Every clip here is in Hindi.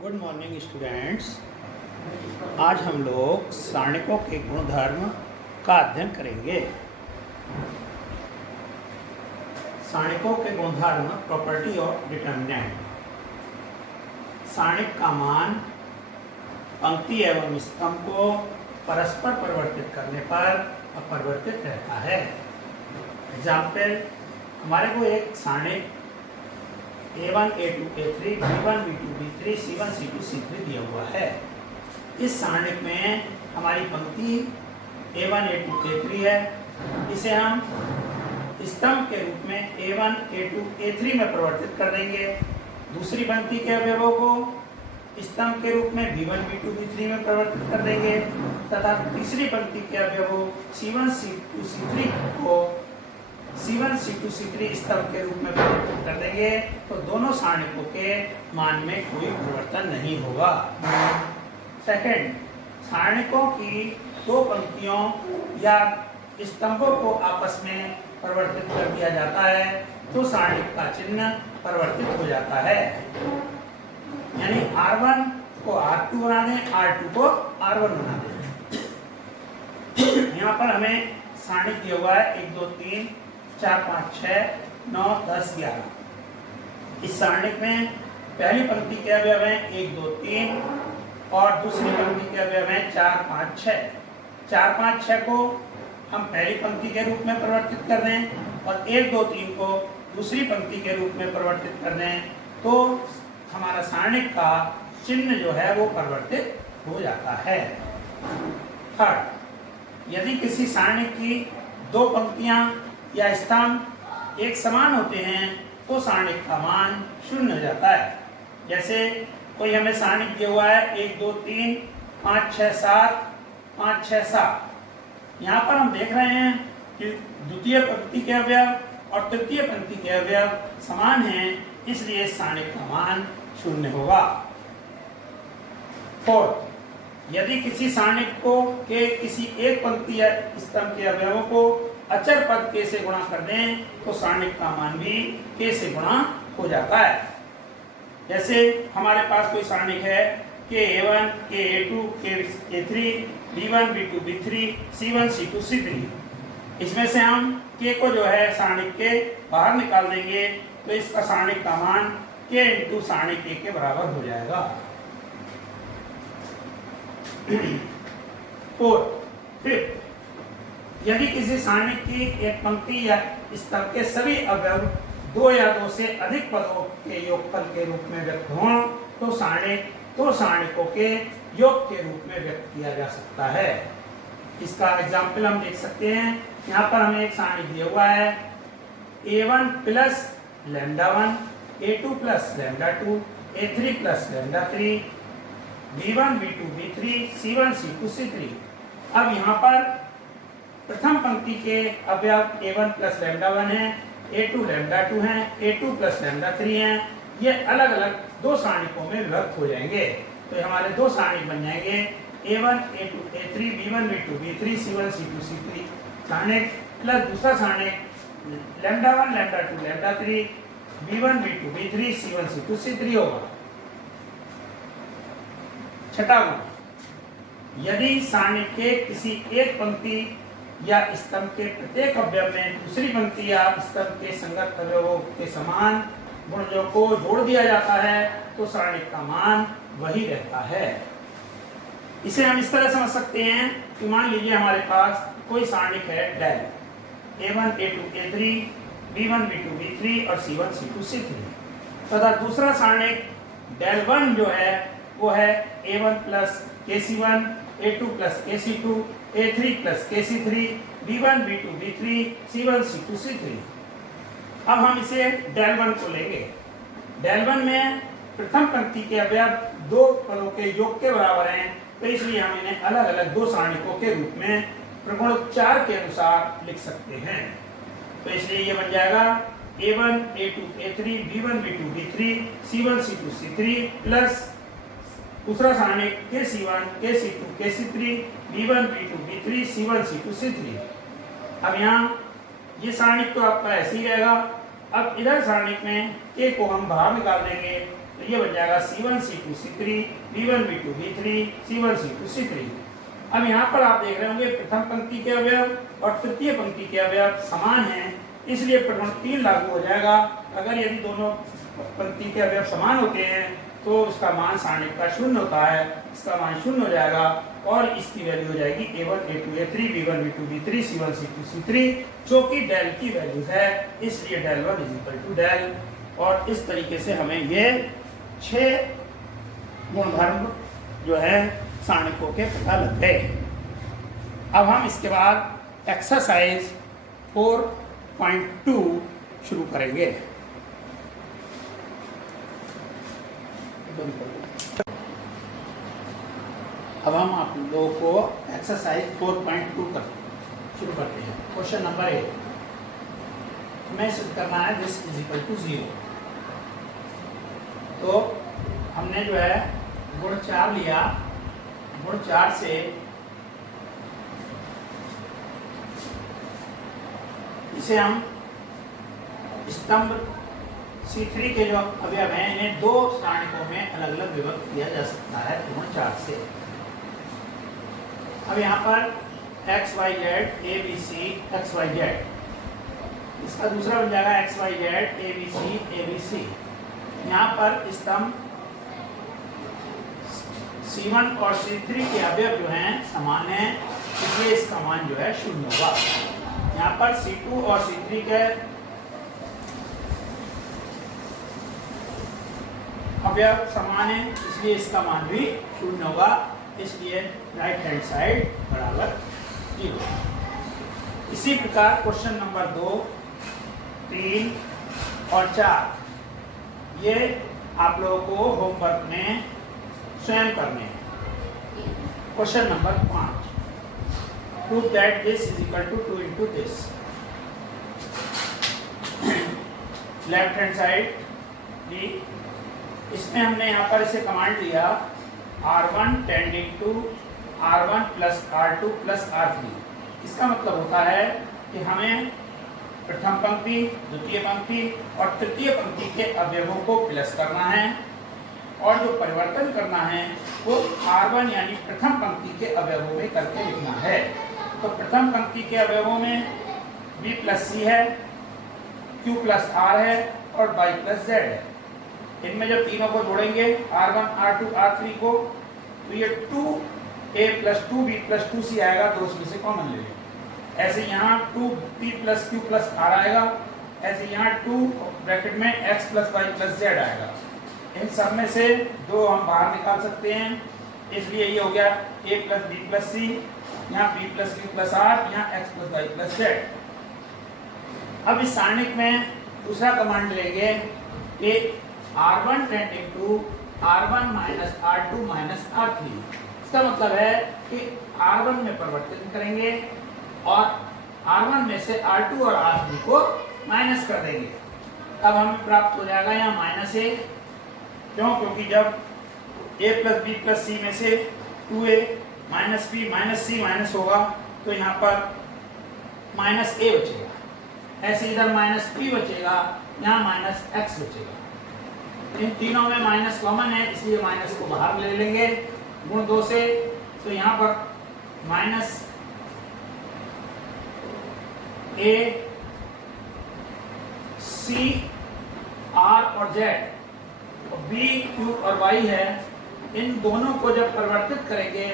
Good morning students. आज हम लोग सारणिकों के गुणधर्म का अध्ययन करेंगे। सारणिकों के गुणधर्म, प्रॉपर्टी ऑफ डिटर्मिनेंट। सारणिक का मान पंक्ति एवं स्तंभ को परस्पर परिवर्तित करने पर अपरिवर्तित रहता है। एग्जाम्पल, हमारे को एक सारणिक A1, A2, A3, B1, B2, B3, C1, C2, C3 दिया हुआ है। इस सारणिक में हमारी पंक्ति A1, A2, A3 है। इसे हम स्तंभ के रूप में A1, A2, A3 में परिवर्तित कर देंगे। दूसरी पंक्ति के अवयवों को स्तंभ के रूप में B1, B2, B3 में परिवर्तित कर देंगे तथा तीसरी पंक्ति के अवयवों C1, C2, C3 को C1, C2, C3 स्तंभ के रूप में परिवर्तित कर देंगे तो दोनों सारणिकों के मान में कोई परिवर्तन नहीं होगा। सेकंड, सारणिकों की दो पंक्तियों या स्तंभों को आपस में परिवर्तित कर दिया जाता है तो सारणिक का चिन्ह परिवर्तित हो जाता है। यानी R1 को R2 बना दें, R2 को R1 बना दें। यहाँ पर हमें सारणिक दिया हुआ है 1, 2, 3, 4, 5, 6, 9, 10, 11। इस सारणिक में पहली पंक्ति के अवयव हैं 1, 2, 3 और दूसरी पंक्ति के अवयव हैं 4, 5, 6। 4, 5, 6 को हम पहली पंक्ति के रूप में परिवर्तित कर दें और 1, 2, 3 को दूसरी पंक्ति के रूप में परिवर्तित कर दें तो हमारा सारणिक का चिन्ह जो है वो परिवर्तित हो जाता है। थर्ड, यदि किसी सारणिक की दो पंक्तियां या स्तंभ एक समान होते हैं तो सारणिक का मान 0 हो जाता है। जैसे कोई हमें सारणिक दिया हुआ है 1, 2, 3, 5, 6, 7, 5, 6, 7। यहाँ पर हम देख रहे हैं कि द्वितीय पंक्ति के अवयव और तृतीय पंक्ति के अवयव समान हैं, इसलिए सारणिक का मान 0 होगा। फोर्थ, यदि किसी सारणिक को के किसी एक पंक्ति या स्तंभ के अवयवों को अचर पद k से गुणा कर दें तो सारणिक का मान भी k से गुणा हो जाता है। जैसे हमारे पास कोई सारणिक है K1, K2, K3, B1, B2, B3, C1, C2, C3। इसमें से हम k को जो है सारणिक के बाहर निकाल देंगे तो इसका सारणिक का मान k इंटू सारणिक k के बराबर हो जाएगा। फिफ्थ, यदि किसी सारणिक की एक पंक्ति या स्तंभ के सभी अवयव 2 या 2 से अधिक पदों के योगफल के रूप में व्यक्त हों तो सारणिकों के योग के रूप में व्यक्त किया जा सकता है। इसका एग्जाम्पल हम देख सकते हैं। यहाँ पर हमें एक सारणिक दिया हुआ है A1 plus λ1, A2 plus λ2, A3 plus λ3, B1, B2, B3, C1, C2, C3। अब यहाँ पर प्रथम पंक्ति के अवयव A1 प्लस λ1 है, A2 λ2 है, A2 प्लस λ3 है। ये अलग अलग दो सारणिकों में विभक्त हो जाएंगे तो हमारे दो सारणिक बन जाएंगे A1, A2, A3, B1, B2, B3, C1, C2, C3 सारणिक plus दूसरा सारणिक λ1, λ2, λ3, B1, B2, B3, C1, C2, C3 होगा। छठा गुण, यदि सारणिक के किसी एक पंक्ति या स्तंभ के प्रत्येक अवयव में दूसरी पंक्ति या स्तंभ के संगत अवयवों के समान गुणजों को जोड़ दिया जाता है तो सारणिक का मान वही रहता है। इसे हम इस तरह समझ सकते हैं कि मान लीजिए हमारे पास कोई सारणिक है del A1, A2, A3, B1, B2, B3 और C1, C2, C3 तथा दूसरा सारणिक डेल 1 जो है वो है A1 plus KC1, A2 plus KC2, A3 plus KC3, B1, B2, B3, C1, C2, C3। अब हम इसे डेल 1 को लेंगे। डेल 1 में प्रथम पंक्ति के अवयव दो पदों के योग के बराबर हैं तो इसलिए हम इन्हें अलग अलग दो सारणिकों के रूप में प्रगुणोच्चार के अनुसार लिख सकते हैं। तो इसलिए ये बन जाएगा A1, A2, A3, B1, B2, B3, C1, C2, C3 plus दूसरा सारणिक KC1, KC2, KC3, B1, B2, B3, C1, C2, C3। अब यहाँ ये सारणिक तो आपका ऐसे ही रहेगा। अब इधर सारणिक में k को हम बाहर निकाल देंगे तो ये बन जाएगा C1 C2 C3 B1 B2 B3 C1 C2 C3। अब यहाँ पर आप देख रहे होंगे प्रथम पंक्ति के अवयव और तृतीय पंक्ति के अवयव समान हैं, इसलिए प्रगुण 3 लागू हो जाएगा। अगर यदि दोनों पंक्ति के अवयव समान होते हैं तो इसका मान सारणिक का 0 होता है, इसका मान 0 हो जाएगा और इसकी वैल्यू हो जाएगी A1 A2 A3 B1 B2 B3 C1 C2 C3, जो कि डेल की वैल्यू है, इसलिए del 1 is equal to del. और इस तरीके से हमें ये 6 गुणधर्म जो है सारणिकों के पता लग गए। अब हम इसके बाद एक्सरसाइज 4.2 शुरू करेंगे। अब हम आप लोगों को एक्सरसाइज 4.2 शुरू करते हैं। क्वेश्चन नंबर 1, हमें सिद्ध करना है दिस इज इक्वल टू 0। तो हमने जो है गुण 4 लिया, गुण 4 से इसे हम स्तंभ C3 के जो अवयव हैं इन्हें 2 सारणिकों में अलग अलग विभक्त किया जा सकता है गुण 4 से। अब यहाँ पर x y z a b c x y z, इसका दूसरा बन जाएगा x y z a b c a b c। यहाँ पर स्तंभ C1 और C3 के अवयव जो हैं समान हैं, इसलिए इसका मान जो है 0 होगा। यहाँ पर C2 और C3 के अवयव समान है, इसलिए इसका मान भी 0 होगा, इसलिए राइट हैंड साइड बराबर 0। इसी प्रकार क्वेश्चन नंबर 2, 3 और 4 ये आप लोगों को होमवर्क में स्वयं करने हैं। Question number 5, prove that this is equal to 2 into this. Left hand side दी, इसमें हमने यहाँ पर इसे कमांड दिया R1 tending to R1 plus R2 plus R3। इसका मतलब होता है कि हमें प्रथम पंक्ति, द्वितीय पंक्ति और तृतीय पंक्ति के अवयवों को प्लस करना है और जो परिवर्तन करना है वो R1 यानी प्रथम पंक्ति के अवयवों में करके लिखना है। तो प्रथम पंक्ति के अवयवों में B प्लस C है, Q प्लस R है और Y प्लस Z है। इनमें जब तीनों को जोड़ेंगे R1 R2 R3 को, तो ये 2A plus 2B plus 2C आएगा, तो उसमें से कॉमन ले लेंगे। ऐसे यहाँ 2P plus Q plus R आएगा, ऐसे यहाँ 2 ब्रैकेट में X plus Y plus Z आएगा। इन सब में से 2 हम बाहर निकाल सकते हैं, इसलिए ये हो गया A plus B plus C, यहाँ P plus Q plus R, यहाँ X plus Y plus Z। अब इस सारणिक में दूसरा कमांड लेंगे कि R1 tending to R1 minus R2 minus R3। इसका मतलब है कि R1 में परिवर्तन करेंगे और R1 में से R2 और R3 को माइनस कर देंगे। अब हमें प्राप्त हो जाएगा यहाँ माइनस A, क्यों? क्योंकि जब A plus B plus C में से 2A minus B minus C minus होगा तो यहाँ पर माइनस A बचेगा। ऐसे इधर माइनस P बचेगा, यहाँ माइनस X बचेगा। इन तीनों में माइनस कॉमन है, इसलिए माइनस को बाहर ले लेंगे गुण 2 से। तो यहाँ पर माइनस A C R और Z और B Q और Y है, इन दोनों को जब परिवर्तित करेंगे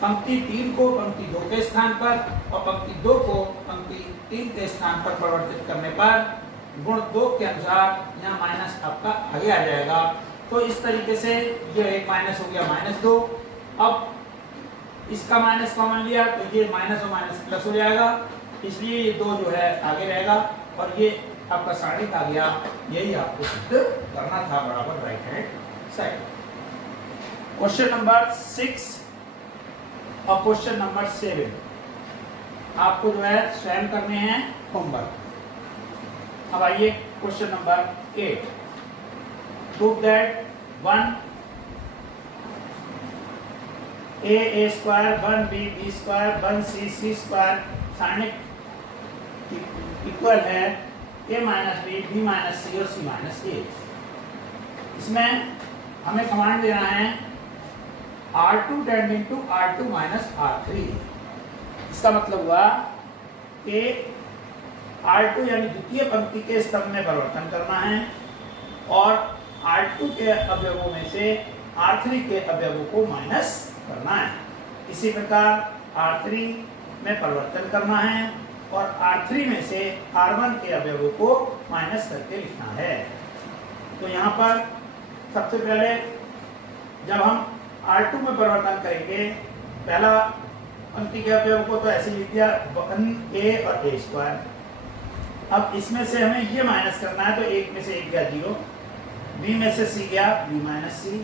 पंक्ति 3 को पंक्ति 2 के स्थान पर और पंक्ति 2 को पंक्ति 3 के स्थान पर परिवर्तित करने पर गुण 2 के अनुसार यहाँ माइनस आपका आगे आ जाएगा। तो इस तरीके से ये एक माइनस हो गया -2। अब इसका माइनस कॉमन लिया तो ये माइनस और माइनस प्लस हो जाएगा, इसलिए ये 2 जो है आगे रहेगा और ये आपका सारणिक आ गया। यही आपको सिद्ध करना था बराबर right hand side. Question number 6 और क्वेश्चन नंबर 7 आपको जो है स्वयं करने हैं होमवर्क। अब आइए question number 8, prove that 1 A square 1 B square 1 C square सारणिक इक्वल है A minus B minus C और C माइनस A। इसमें हमें कमांड देना है R2 tending to R2 minus R3। इसका मतलब हुआ कि R2 यानी द्वितीय पंक्ति के स्तंभ में परिवर्तन करना है और R2 के अवयवों में से R3 के अवयवों को माइनस करना है। इसी प्रकार R3 में परिवर्तन करना है और R3 में से R1 के अवयवों को माइनस करके लिखना है। तो यहाँ पर सबसे पहले जब हम R2 में परिवर्तन करेंगे, पहला पंक्ति के अवयव को तो ऐसे लिख दिया 1a और a स्क्वायर। अब इसमें से हमें ये माइनस करना है, तो 1 में से 1 गया 0, b में से c गया b माइनस c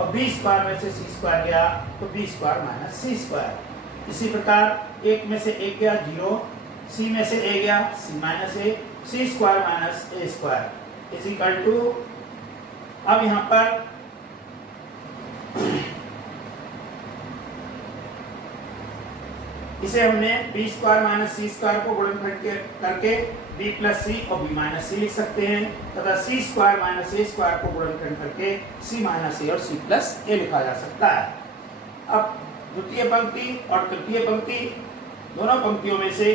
और b स्क्वायर में से c स्क्वायर गया तो b square minus c square. इसी प्रकार 1 में से 1 गया 0, c में से a गया c minus a, c square minus a square is equal to, अब यहाँ पर इसे हमने b square minus c square को गुणनखंड करके b प्लस c और b माइनस c लिख सकते हैं तथा c square minus a square को गुणनखंड करके c माइनस a और c प्लस a लिखा जा सकता है। अब द्वितीय पंक्ति और तृतीय पंक्ति दोनों पंक्तियों में से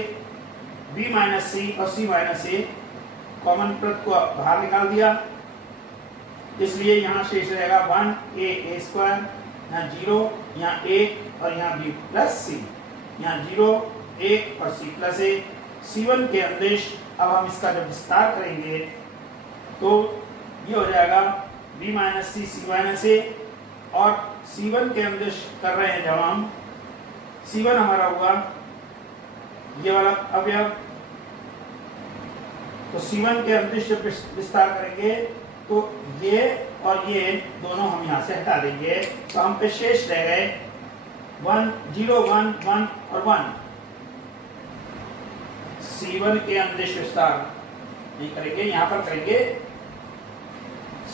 b माइनस c और c माइनस a कॉमन पद को बाहर निकाल दिया, इसलिए यहाँ शेष रहेगा 1a स्क्वायर, यहाँ 0, यहाँ 1 और यहाँ b प्लस c, यहाँ 0, 1 और c प्लस a। c1 के अंदेश अब हम इसका जब विस्तार करेंगे तो ये हो जाएगा b minus c c minus a, और c1 के अंदेश कर रहे हैं जब हम, c1 हमारा हुआ ये वाला अवयव, तो c1 के अंदेश जब विस्तार करेंगे तो ये और ये दोनों हम यहाँ से हटा देंगे, तो हम पे शेष रह गए 1 0 1 1 और 1। c1 के अंदेश विस्तार नहीं करेंगे, यहाँ पर करेंगे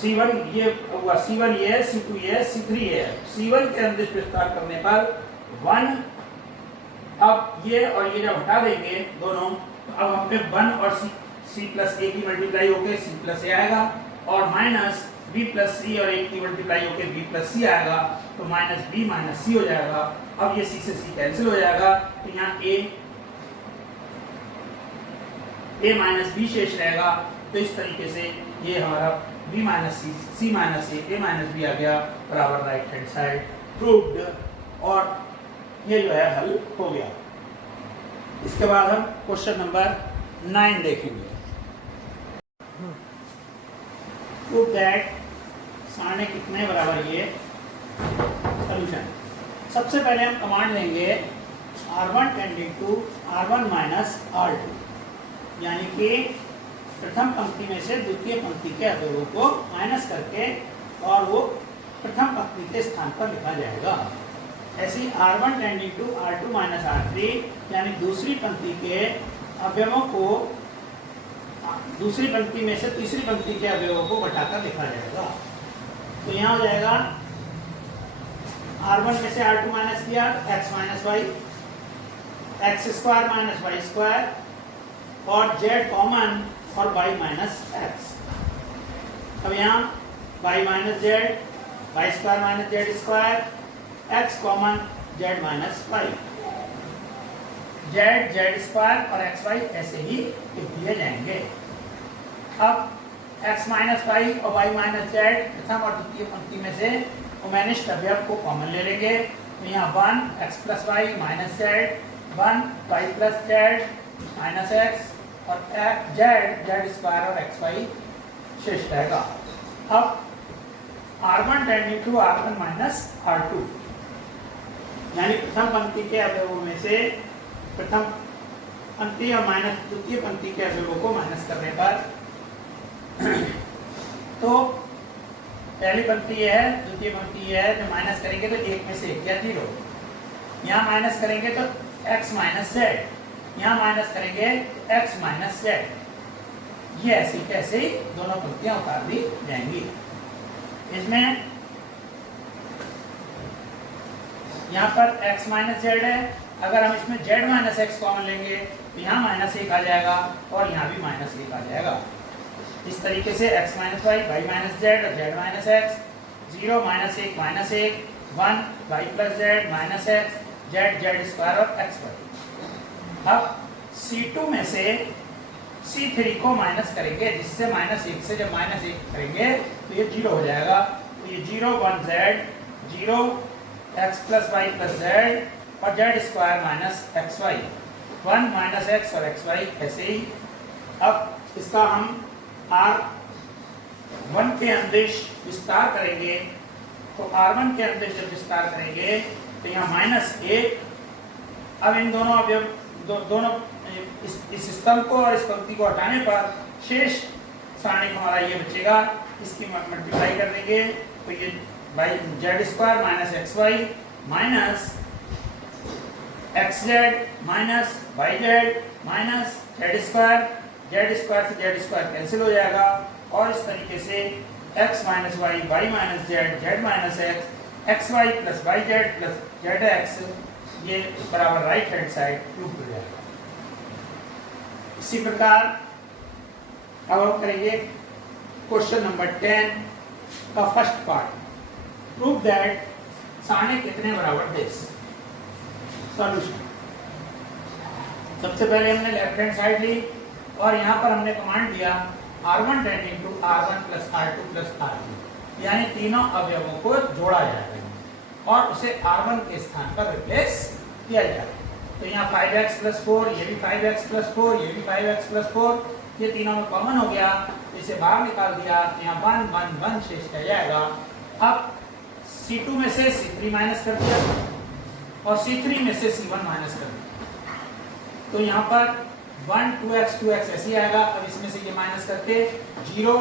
c1 ये हुआ, c1 ये है, c2 ये है, c3 ये है। c1 के अंदेश विस्तार करने पर 1, अब ये और ये जब हटा देंगे दोनों, तो अब हम पे 1 और c प्लस a की मल्टीप्लाई होकर c प्लस a आएगा और माइनस b प्लस c और 1 की मल्टीप्लाई होकर b प्लस c आएगा, तो माइनस b माइनस c हो जाएगा। अब ये c से c कैंसिल हो जाएगा, तो यहाँ a माइनस b शेष रहेगा। तो इस तरीके से ये हमारा b minus c minus a minus b आ गया बराबर राइट हैंड साइड प्रूव्ड, और ये जो है हल हो गया। इसके बाद हम क्वेश्चन नंबर 9 देखेंगे। प्रूव दैट सारणी कितने बराबर ये सॉल्यूशन। सबसे पहले हम कमांड लेंगे R1 tending to R1 minus R2, यानी कि प्रथम पंक्ति में से द्वितीय पंक्ति के अवयवों को माइनस करके और वो प्रथम पंक्ति के स्थान पर लिखा जाएगा। ऐसी R1 tending to R2 minus R3, यानी दूसरी पंक्ति के अवयवों को दूसरी पंक्ति में से तीसरी पंक्ति के अवयवों को घटाकर लिखा जाएगा। तो यहाँ हो जाएगा R1 में से R2 माइनस किया x minus y, x square minus y square और z कॉमन और y माइनस एक्स। अब यहाँ y minus z, y square minus z square, x common z minus y, z square और एक्स वाई ऐसे ही लिख दिए जाएंगे। अब x माइनस वाई और y माइनस जेड प्रथम और द्वितीय पंक्ति में से ओमेनिस्ट अवयव को कॉमन ले लेंगे, तो यहाँ 1 x plus y minus z, 1 y plus z minus x और जेड स्क्वायर और एक्स वाई शेष रहेगा। अब R1 tending to R1 minus R2, यानी प्रथम पंक्ति के अवयवों में से प्रथम पंक्ति और माइनस द्वितीय पंक्ति के अवयवों को माइनस करने पर तो पहली पंक्ति ये है, द्वितीय पंक्ति ये है, जो माइनस करेंगे तो 1 में से 1 या 0, यहाँ माइनस करेंगे तो x माइनस जेड, यहाँ माइनस करेंगे x माइनस जेड। ये ऐसे कैसे ही दोनों पंक्तियां उतार दी जाएंगी। इसमें यहाँ पर x माइनस जेड है, अगर हम इसमें z माइनस एक्स कॉमन लेंगे तो यहाँ माइनस 1 आ जाएगा और यहाँ भी माइनस 1 आ जाएगा। इस तरीके से x minus y, y minus z और z minus x, 0 minus 1 minus 1, 1 y plus z minus x, z z square और एक्स वाई। अब C2 में से C3 को माइनस करेंगे, जिससे -1 से जब -1 करेंगे तो ये 0 हो जाएगा। तो ये 0 1 z, 0 x plus y plus z और z square minus x y, 1 minus x और एक्स वाई ऐसे ही। अब इसका हम R1 के अंदेश विस्तार करेंगे, तो R1 के अंदेश जब विस्तार करेंगे तो यहाँ -1। अब इन दोनों अवयव दोनों इस स्तंभ को और इस पंक्ति को हटाने पर शेष सारणी हमारा ये बचेगा, इसकी मल्टीप्लाई कर देंगे तो ये by z square minus x y minus x z minus y z minus z square से जेड स्क्वायर कैंसिल हो जाएगा, और इस तरीके से x minus y, y minus z, z minus x, x y plus y z plus z x, ये बराबर राइट हैंड साइड प्रूव हो जाएगा। इसी प्रकार अब हम करेंगे क्वेश्चन नंबर 10 का फर्स्ट पार्ट, प्रूव दैट सारणी कितने बराबर देश। सॉल्यूशन, सबसे पहले हमने लेफ्ट हैंड साइड ली और यहाँ पर हमने कमांड दिया R1 tending to R1 plus R2 plus R2, यानी तीनों अवयवों को जोड़ा जाएगा और उसे R1 के स्थान पर रिप्लेस किया जाएगा। तो यहाँ 5x प्लस 4, ये भी 5x प्लस 4, ये भी 5x प्लस 4, ये तीनों में कॉमन हो गया, इसे बाहर निकाल दिया, यहाँ 1 1 1 शेष रह जाएगा। अब C2 में से C3 माइनस कर दिया और C3 में से C1 माइनस कर दिया, तो यहाँ पर 1 2x ऐसे ही आएगा। अब इसमें से ये माइनस करके 0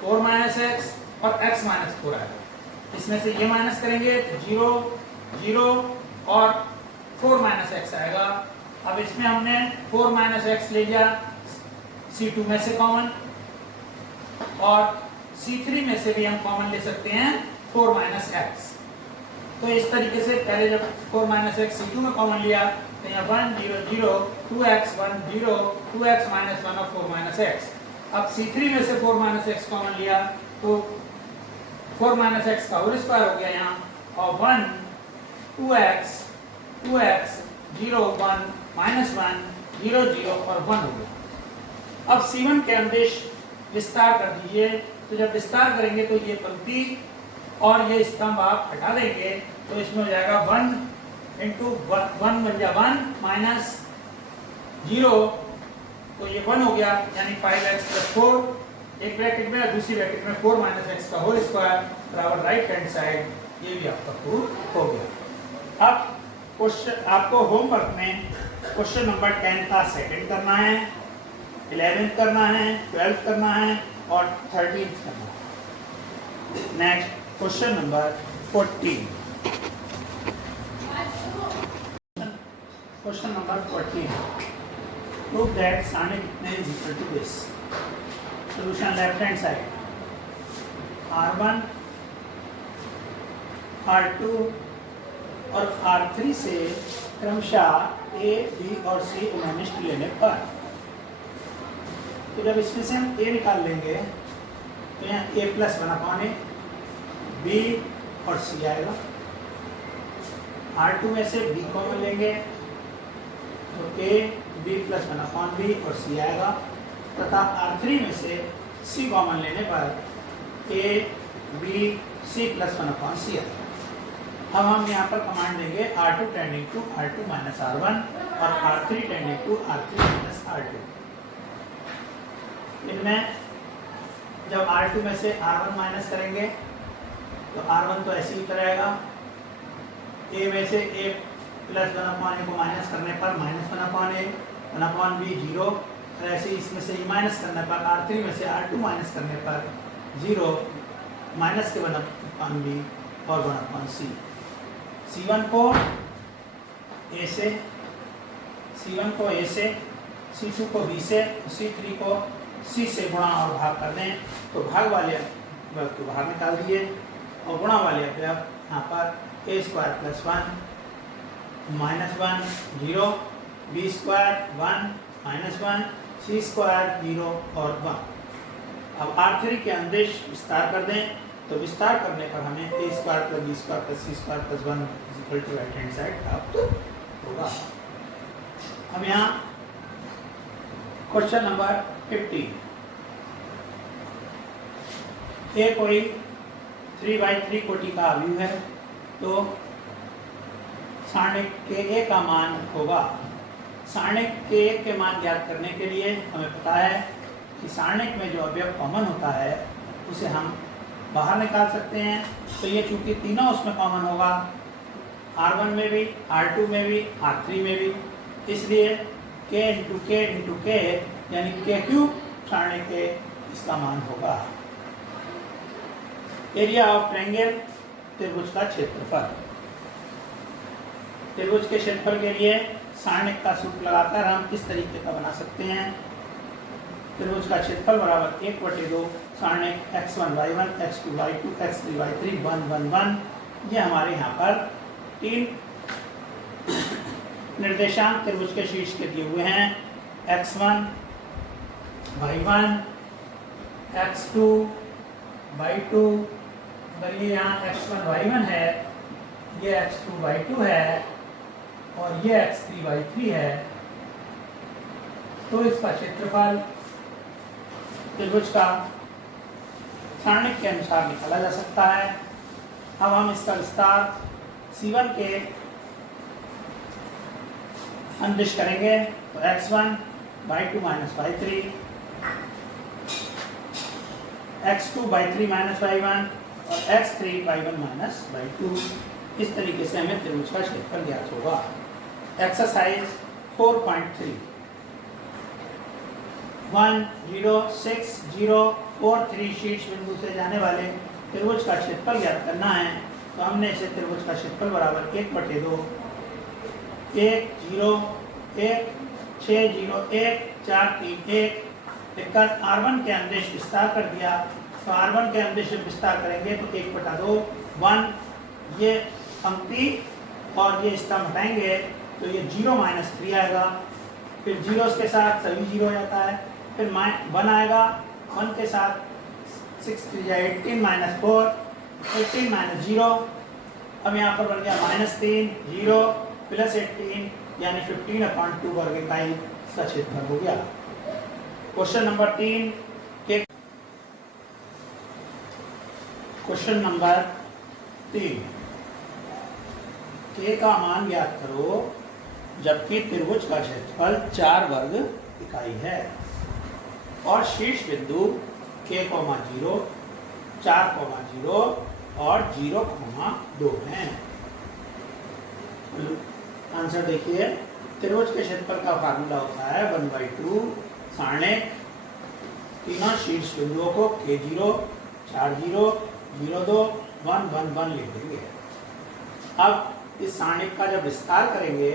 4 माइनस एक्स और x माइनस 4 आएगा। इसमें से ये माइनस करेंगे तो 0 0 और 4 माइनस एक्स आएगा। अब इसमें हमने 4 माइनस एक्स ले लिया C2 में से कॉमन, और C3 में से भी हम कॉमन ले सकते हैं 4 माइनस एक्स। तो इस तरीके से पहले जब 4 माइनस एक्स C2 में कॉमन लिया तो यहाँ 1 0 0 2x 1 0 2x माइनस 1 और 4 माइनस एक्स। अब C3 में से 4 माइनस एक्स कॉमन लिया तो 4 माइनस एक्स का होल स्क्वायर हो गया यहाँ, और 1 2x 0 1 माइनस 1 0 0 और 1 हो गया। अब C1 के अंदेश विस्तार कर दीजिए, तो जब विस्तार करेंगे तो ये पंक्ति और ये स्तंभ आप हटा देंगे तो इसमें हो जाएगा 1 इंटू 1 बन जाए 1 माइनस 0, तो ये 1 हो गया, यानी 5x प्लस 4 एक ब्रैकेट में और दूसरी ब्रैकेट में 4 माइनस एक्स का होल स्क्वायर बराबर राइट हैंड साइड, ये भी आपका प्रूव हो गया। अब क्वेश्चन आपको होमवर्क में क्वेश्चन नंबर 10 का सेकंड करना है, 11th करना है, 12th करना है और 13th करना है। Next question number 14, question number 14, prove that सारणी कितने is equal to this. Solution left hand side, R1 R2 और R3 से क्रमशः A, B और C एलिमेंट लेने पर, तो जब इसमें से हम A निकाल लेंगे तो यहाँ A प्लस 1/A, B और C आएगा। R2 में से B कॉमन लेंगे तो A B प्लस 1/B और C आएगा, तथा R3 में से C कॉमन लेने पर A B C plus 1/C आएगा। अब हम यहाँ पर कमांड देंगे R2 tending to R2 minus R1 और R3 tending to R3 minus R2। इनमें जब R2 में से R1 माइनस करेंगे तो R1 तो ऐसे ही रहेगा, A में से A प्लस 1/A को माइनस करने पर माइनस 1/A 1/B 0, और ऐसे इसमें से माइनस करने पर R3 में से R2 माइनस करने पर 0 माइनस के 1/B और 1/C। C1 को A से, C1 को A से, C2 को B से, C3 को C से गुणा और भाग कर दें तो भाग वाले को बाहर निकाल दिए और गुणा वाले अवयव यहाँ पर A square plus 1 minus 1 0, B square 1 minus 1, C square 0 और 1। अब R3 के अंदिश विस्तार कर दें, तो विस्तार करने पर हमें a square plus b square plus c square plus 1 is equal to right hand side प्राप्त होगा। अब यहाँ क्वेश्चन नंबर 50, a कोई 3/3 कोटि का अवयव है, तो सारणिक के a का मान होगा। सारणिक के a के मान ज्ञात करने के लिए हमें पता है कि सारणिक में जो अवयव कॉमन होता है उसे हम बाहर निकाल सकते हैं। तो ये चूंकि तीनों उसमें कॉमन होगा, R1 में भी, R2 में भी, R3 में भी, इसलिए k इंटू के यानी k क्यूब सारणिक के इसका मान होगा। एरिया ऑफ ट्रायंगल, त्रिभुज का क्षेत्रफल। त्रिभुज के क्षेत्रफल के लिए सारणिक का सूत्र लगाकर हम इस तरीके का बना सकते हैं। त्रिभुज का क्षेत्रफल बराबर 1/2 सारणिक x1 y1 x2 y2 x3 y3 1 1 1। ये हमारे यहाँ पर 3 निर्देशांक त्रिभुज के शीर्ष के दिए हुए हैं, x1 y1 x2 y2। अगर ये यहाँ x1 y1 है, ये x2 y2 है और ये x3 y3 है, तो इसका क्षेत्रफल त्रिभुज का सारणिक के अनुसार निकाला जा सकता है। अब हम इसका विस्तार C1 के अंदिश करेंगे, तो x1 y2 minus y3 x2 y3 minus y1 और x3 y1 माइनस y2। इस तरीके से हमें त्रिभुज का क्षेत्रफल ज्ञात होगा। एक्सरसाइज 4.3 1 0 6 0 4 3 शीर्ष बिंदु से जाने वाले त्रिभुज का क्षेत्रफल ज्ञात करना है। तो हमने इसे त्रिभुज का क्षेत्रफल बराबर 1/2 1 0 1 6 0 1 4 3 1 लिखकर R1 के अंदिश विस्तार कर दिया। तो R1 के अंदिश जब विस्तार करेंगे तो 1/2 1, ये पंक्ति और ये स्तंभ हटाएंगे तो ये 0 माइनस 3 आएगा। फिर 0 के साथ सभी 0 हो जाता है, फिर 1 आएगा, 1 के साथ 6 3 18 माइनस 4 18 माइनस 0। अब यहाँ पर बन गया -3 0 प्लस 18 यानी 15/2 वर्ग इकाई इसका क्षेत्रफल हो गया। क्वेश्चन नंबर 3 के क्वेश्चन नंबर 3 k का मान ज्ञात करो जबकि त्रिभुज का क्षेत्रफल 4 वर्ग इकाई है और शीर्ष बिंदु k, 0 4, 0 और 0, 2 हैं। आंसर देखिए, त्रिभुज के क्षेत्रफल का फार्मूला होता है 1/2 सारणिक तीनों शीर्ष बिंदुओं को k0 4 0 0 2 1 1 1 लिख देंगे। अब इस सारणिक का जब विस्तार करेंगे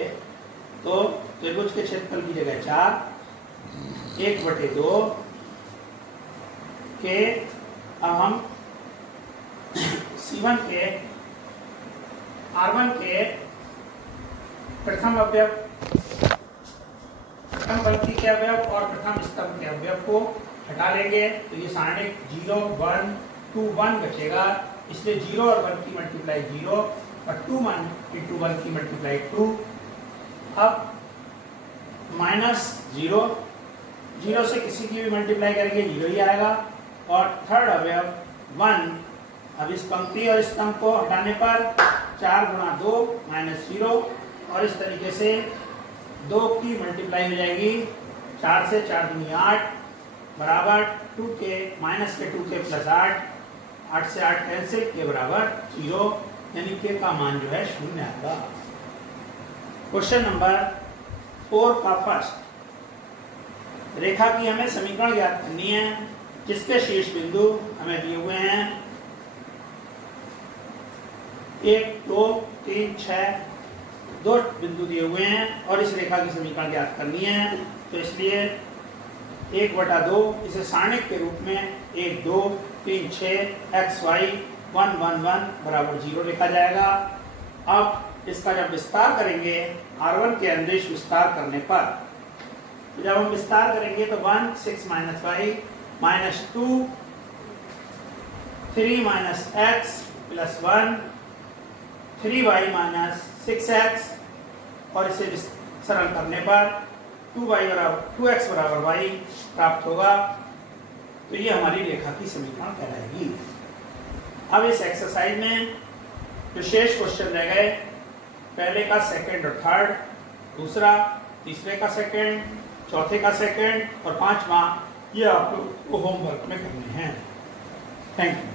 तो त्रिभुज के क्षेत्रफल की जगह 4 1/2 के। अब हम C1 के R1 के प्रथम पंक्ति के अवयव और प्रथम स्तंभ के अवयव को हटा लेंगे तो ये सारणिक 0 1 2 1 बचेगा। इसलिए 0 और 1 की मल्टीप्लाई 0 और 2 into 1 की मल्टीप्लाई 2। अब -0 0 से किसी की भी मल्टीप्लाई करेंगे 0 ही आएगा। और थर्ड अवयव 1, अब इस पंक्ति और स्तंभ को हटाने पर 4 गुणा 2 -0 और इस तरीके से 2 की मल्टीप्लाई हो जाएगी 4 से 4 दूनी 8 बराबर 2k -के 2k प्लस 8 से 8 कैंसिल के बराबर 0 यानी k का मान जो है 0 आएगा। क्वेश्चन नंबर 4 का फर्स्ट, रेखा की हमें समीकरण ज्ञात करनी है जिसके शीर्ष बिंदु हमें दिए हुए हैं 1 2 3 6 2 बिंदु दिए हुए हैं और इस रेखा की समीकरण ज्ञात करनी है। तो इसलिए 1/2 इसे सारणिक के रूप में 1 2 3 6 x y 1 1 1 बराबर 0 लिखा जाएगा। अब इसका जब विस्तार करेंगे R1 के अंदिश विस्तार करने पर, तो जब हम विस्तार करेंगे तो 1 6 -5 -2 3 minus x plus 1 3y minus 6x और इसे सरल करने पर 2x बराबर y प्राप्त होगा। तो ये हमारी रेखा की समीकरण कहलाएगी। अब इस एक्सरसाइज में जो शेष क्वेश्चन रह गए, पहले का सेकंड और थर्ड, दूसरा तीसरे का सेकंड, चौथे का सेकंड और पांचवा, ये आप लोग को होमवर्क में करने हैं। Thank you.